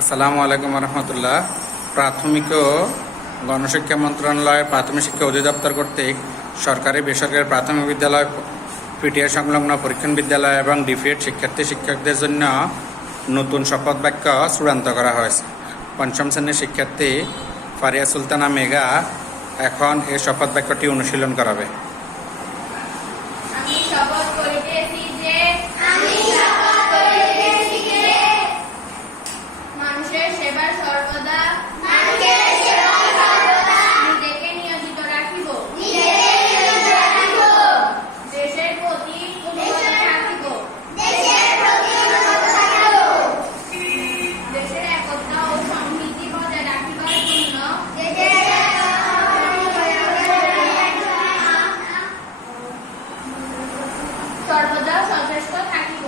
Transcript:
আসসালামু আলাইকুম রহমতুল্লাহ প্রাথমিক ও গণশিক্ষা মন্ত্রণালয়ের প্রাথমিক শিক্ষা অধিদপ্তর কর্তৃক সরকারি বেসরকারি প্রাথমিক বিদ্যালয়, পিটিআই সংলগ্ন পরীক্ষণ বিদ্যালয় এবং ডিফিএড শিক্ষার্থী শিক্ষকদের জন্য নতুন শপথ বাক্য চূড়ান্ত করা হয়েছে। পঞ্চম শ্রেণির শিক্ষার্থী ফারিয়া সুলতানা মেঘা এখন এই শপথ বাক্যটি অনুশীলন করাবে। اردو دا سنسر تھینک یو